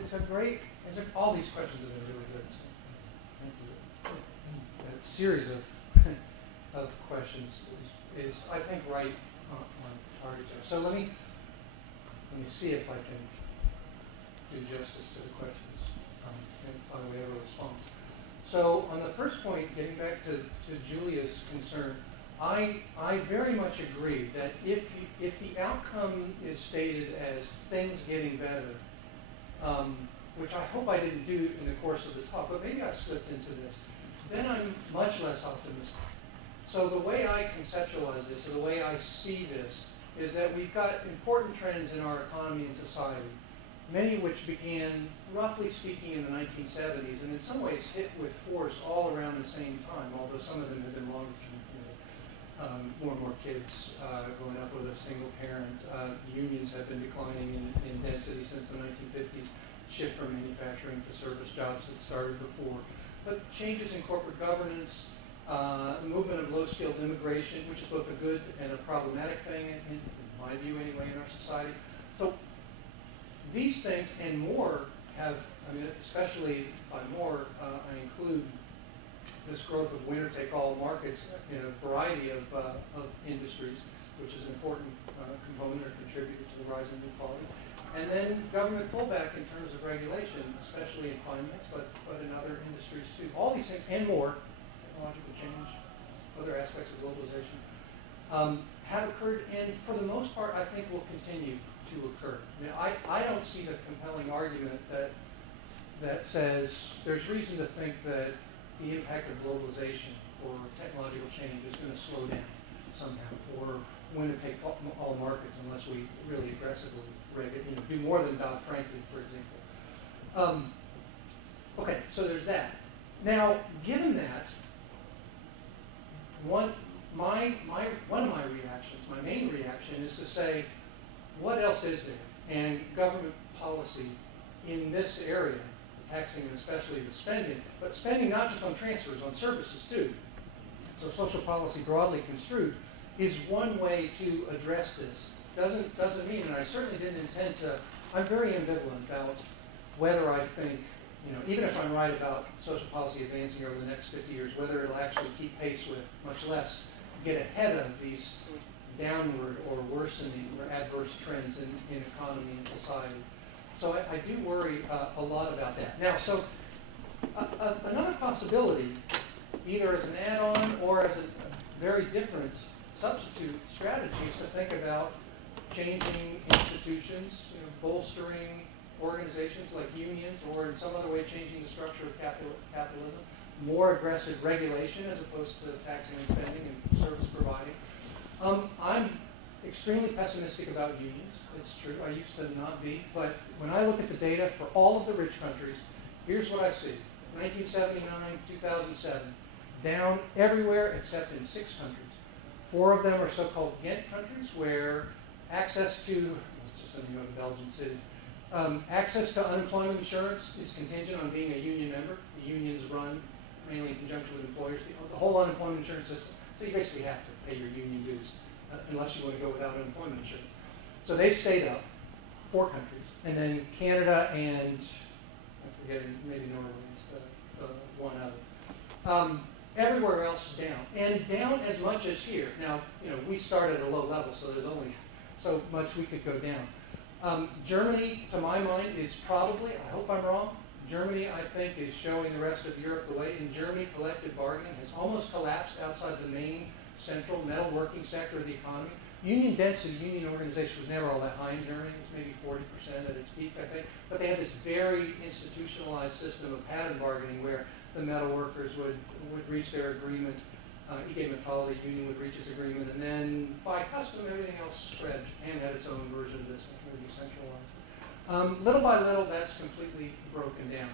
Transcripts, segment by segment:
it's a great, all these questions have been really good. So thank you. That series of questions is I think, right on target. So let me see if I can do justice to the questions and find a way of a response. So on the first point, getting back to Julia's concern, I very much agree that if the outcome is stated as things getting better, which I hope I didn't do in the course of the talk, but maybe I slipped into this, then I'm much less optimistic. So the way I conceptualize this, or the way I see this, is that we've got important trends in our economy and society, many of which began, roughly speaking, in the 1970s, and in some ways hit with force all around the same time, although some of them have been longer term. More and more kids growing up with a single parent. Unions have been declining in density since the 1950s. Shift from manufacturing to service jobs that started before. But changes in corporate governance, movement of low-skilled immigration, which is both a good and a problematic thing, in my view anyway, in our society. So these things and more have, I mean, especially by more, I include this growth of winner-take-all markets in a variety of industries, which is an important component or contributor to the rise in inequality. And then government pullback in terms of regulation, especially in finance, but in other industries too. All these things and more, technological change, other aspects of globalization, have occurred, and for the most part, I think will continue to occur. I mean, I don't see the compelling argument that says there's reason to think that the impact of globalization or technological change is going to slow down somehow, or winner-take-all markets unless we really aggressively do more than Dodd-Frank did, for example. Okay, so there's that. Now, given that, one of my reactions, my main reaction, is to say, what else is there? And government policy in this area, taxing and especially the spending, but spending not just on transfers, on services too. So social policy broadly construed is one way to address this. Doesn't mean, and I certainly didn't intend to, I'm very ambivalent about whether I think, even if I'm right about social policy advancing over the next 50 years, whether it'll actually keep pace with, much less get ahead of these downward or worsening or adverse trends in economy and society. So I do worry a lot about that. Now, so another possibility, either as an add-on or as a very different substitute strategy, is to think about changing institutions, bolstering organizations like unions, or in some other way changing the structure of capitalism, more aggressive regulation as opposed to taxing and spending and service providing. I'm extremely pessimistic about unions. It's true, I used to not be, but when I look at the data for all of the rich countries, here's what I see. 1979, 2007, down everywhere except in 6 countries. 4 of them are so-called Ghent countries, where access to, let's just send you to Belgium City, access to unemployment insurance is contingent on being a union member. The unions run mainly in conjunction with employers, the whole unemployment insurance system. So you basically have to pay your union dues unless you want to go without unemployment insurance. So they've stayed up, 4 countries. And then Canada and, I forget, maybe Norway is the one other. Everywhere else down. And down as much as here. Now, we start at a low level, so there's only so much we could go down. Germany, to my mind, is probably, I hope I'm wrong, Germany, I think, is showing the rest of Europe the way. In Germany, collective bargaining has almost collapsed outside the main central metalworking sector of the economy. Union density, union organization was never all that high in Germany. It was maybe 40% at its peak, I think. But they had this very institutionalized system of pattern bargaining where the metal workers would reach their agreement. IG Metall, the union, would reach its agreement, and then by custom, everything else spread. Japan had its own version of this, more decentralized. Little by little, that's completely broken down.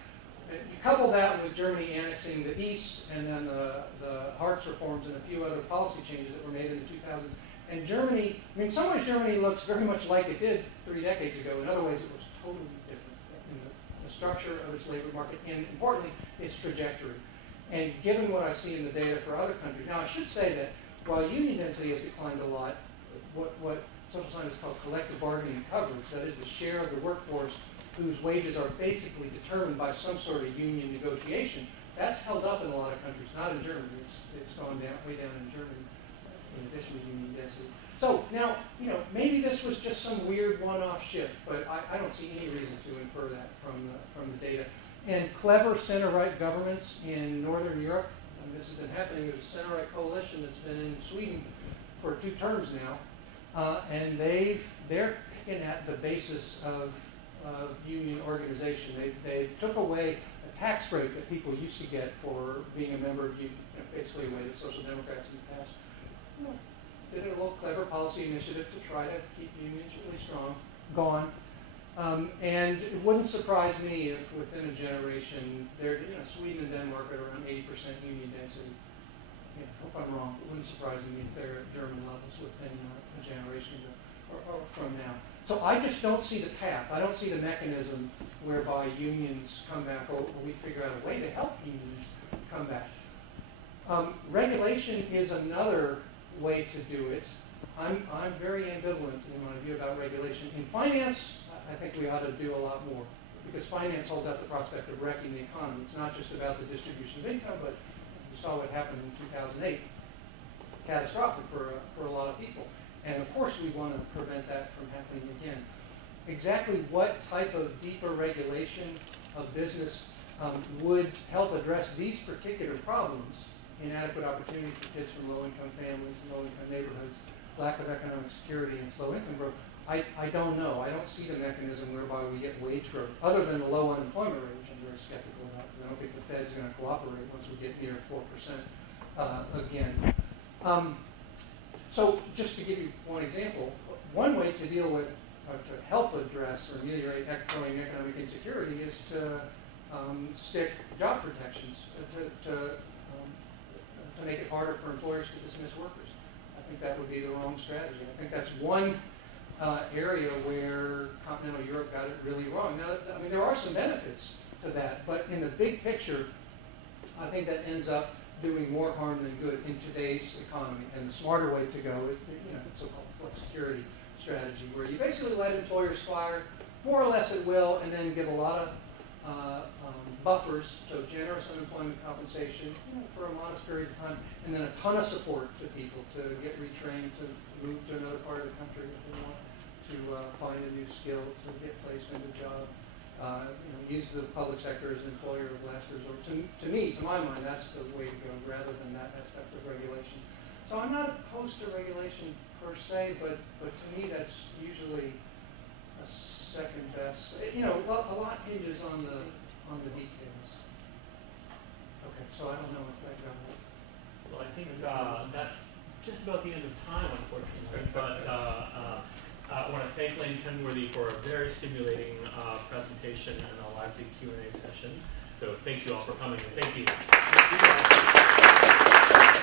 You couple that with Germany annexing the East, and then the Hartz reforms and a few other policy changes that were made in the 2000s. And Germany, I mean, in some ways Germany looks very much like it did 3 decades ago. In other ways, it looks totally different in the structure of its labor market, and importantly, its trajectory. And given what I see in the data for other countries, now I should say that while union density has declined a lot, what social scientists call collective bargaining coverage, that is the share of the workforce whose wages are basically determined by some sort of union negotiation, that's held up in a lot of countries, not in Germany. It's gone down, way down in Germany, in addition to union density. So now, maybe this was just some weird one-off shift, but I don't see any reason to infer that from the data. And clever center-right governments in Northern Europe, and this has been happening, there's a center-right coalition that's been in Sweden for 2 terms now, and they're picking at the basis of union organization. They took away a tax break that people used to get for being a member of union, basically a way that Social Democrats in the past did a little clever policy initiative to try to keep unions really strong, gone. And it wouldn't surprise me if within a generation, Sweden and Denmark are around 80% union density. I hope I'm wrong. It wouldn't surprise me if they're at German levels within a generation or from now. So I just don't see the path. I don't see the mechanism whereby unions come back, or we figure out a way to help unions come back. Regulation is another way to do it. I'm very ambivalent in my view about regulation. In finance, I think we ought to do a lot more, because finance holds out the prospect of wrecking the economy. It's not just about the distribution of income, but you saw what happened in 2008. Catastrophic for a lot of people. And of course we want to prevent that from happening again. Exactly what type of deeper regulation of business would help address these particular problems, inadequate opportunity for kids from low-income families and low-income neighborhoods, lack of economic security, and slow income growth, I don't know. I don't see the mechanism whereby we get wage growth, other than the low unemployment rate, which I'm very skeptical about, because I don't think the Fed's going to cooperate once we get near 4% again. So just to give you one example, one way to deal with, to help address or ameliorate growing economic insecurity is to stick job protections, to make it harder for employers to dismiss workers. I think that would be the wrong strategy. I think that's one area where continental Europe got it really wrong. Now, I mean, there are some benefits to that, but in the big picture, I think that ends up doing more harm than good in today's economy. And the smarter way to go is the so-called flexicurity strategy, where you basically let employers fire more or less at will, and then give a lot of buffers, so generous unemployment compensation for a modest period of time, and then a ton of support to people to get retrained, to move to another part of the country if they want, to find a new skill, to get placed in a job. Use the public sector as an employer of last resort. To me, to my mind, that's the way to go, rather than that aspect of regulation. So I'm not opposed to regulation per se, but to me that's usually a second best. A lot hinges on the details. Okay, so I don't know if that got it. Well, I think that's just about the end of time, unfortunately. But I want to thank Lane Kenworthy for a very stimulating presentation and a lively Q&A session. So thank you all for coming, and thank you.